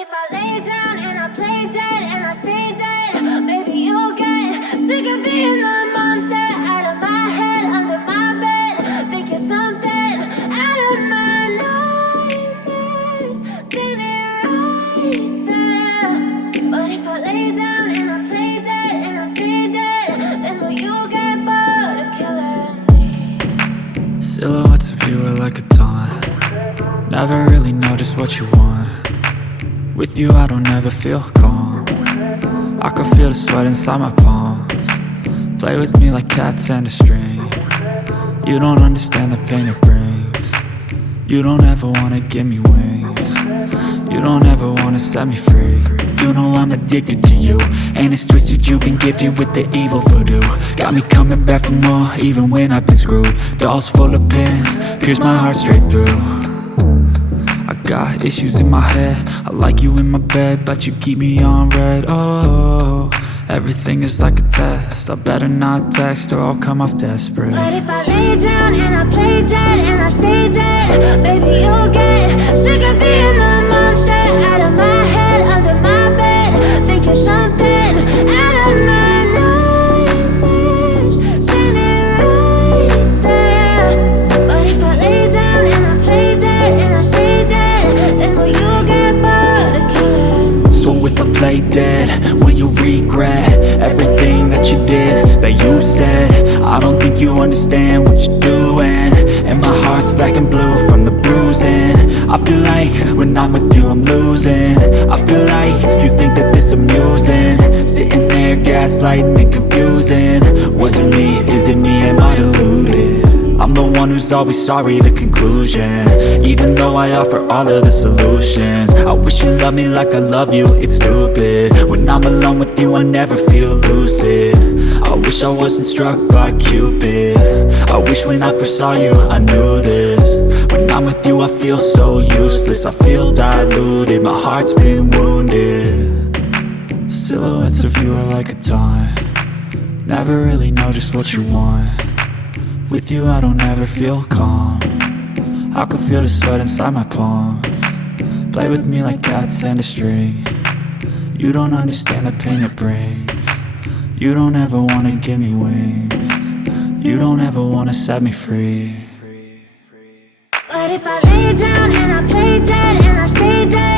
if I lay down and I play dead and I stay dead? Maybe you'll get sick of being the monster out of my head, under my bed. Think you're something out of my nightmares, standing right there. But if I lay down and I play dead and I stay dead, then will you get bored of killing me? Silhouettes of you are like a taunt. Never really know just what you want. With you I don't ever feel calm. I can feel the sweat inside my palms. Play with me like cats and a string. You don't understand the pain it brings. You don't ever wanna give me wings. You don't ever wanna set me free. You know I'm addicted to you, and it's twisted, you've been gifted with the evil voodoo. Got me coming back for more, even when I've been screwed. Dolls full of pins, pierce my heart straight through. I got issues in my head, I like you in my bed, but you keep me on red. Oh, everything is like a test, I better not text or I'll come off desperate. But if I lay down and I play dead and I stay dead, baby you'll get sick of being the monster out of my head, under my bed. Think you're something out of my nightmares, standing right there. But if I lay down and I play dead and I stay dead, then will you get bored of killing me? So if I play dead, will you regret everything that you did, that you said? I don't think you understand what you're doing, and my heart's black and blue from the bruising. I feel like when I'm with you I'm losing. I feel like you think that this amusing, sitting there gaslighting and confusing. Was it me? Is it me? Am I deluded? I'm the one who's always sorry, the conclusion, even though I offer all of the solutions. I wish you loved me like I love you, it's stupid. When I'm alone with you I never feel lucid. I wish I wasn't struck by Cupid. I wish when I first saw you I knew this. When I'm with you I feel so useless, I feel diluted, my heart's been wounded. Silhouettes of you are like a taunt. Never really know just what you want. With you I don't ever feel calm. I can feel the sweat inside my palms. Play with me like cats and a string. You don't understand the pain it brings. You don't ever wanna give me wings. You don't ever wanna set me free. But if I lay down and I play dead and I stay dead,